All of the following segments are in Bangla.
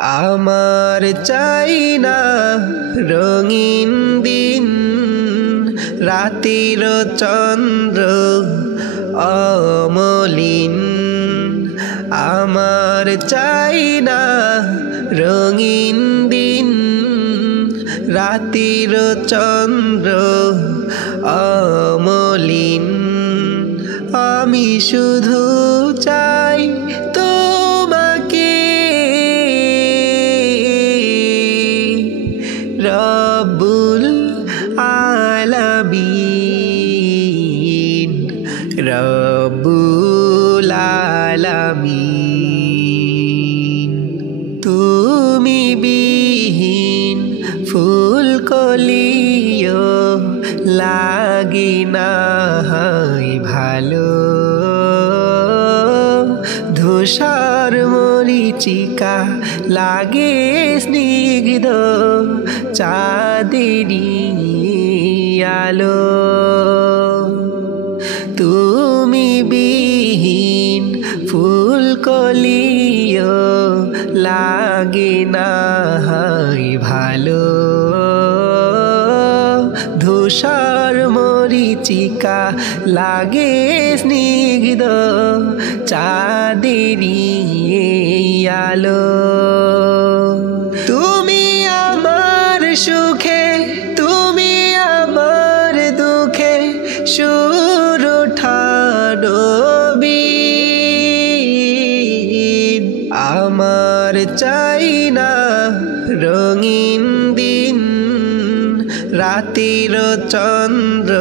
আমার চাই না রঙিন দিন, রাতের চন্দ্র অমলিন। আমার চাই না রঙিন দিন, রাতের চন্দ্র অমলিন। আমি শুধু চাই তোমাকে, রব্বুল আলামিন, রব্বুল আলামিন। তুমি বিহীন ফুলকলিও লাগে না ভালো, ধূসর মরিচিকা লাগে স্নিগ্ধ চাঁদেরি আলো। তুমি বিহীন ফুলকলিও লাগে না ভালো, ধূসর মরিচিকা লাগে স্নিগ্ধ চাঁদেরি আলো। তুমি আমার সুখে, তুমি আমার দুঃখে সুর ওঠানো বীণ। আমার চাই না রঙিন দিন, রাতের চন্দ্র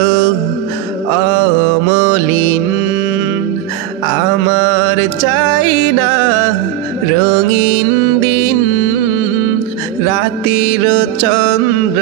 অমলিন। আমার চাই না রঙিন দিন, রাতের চন্দ্র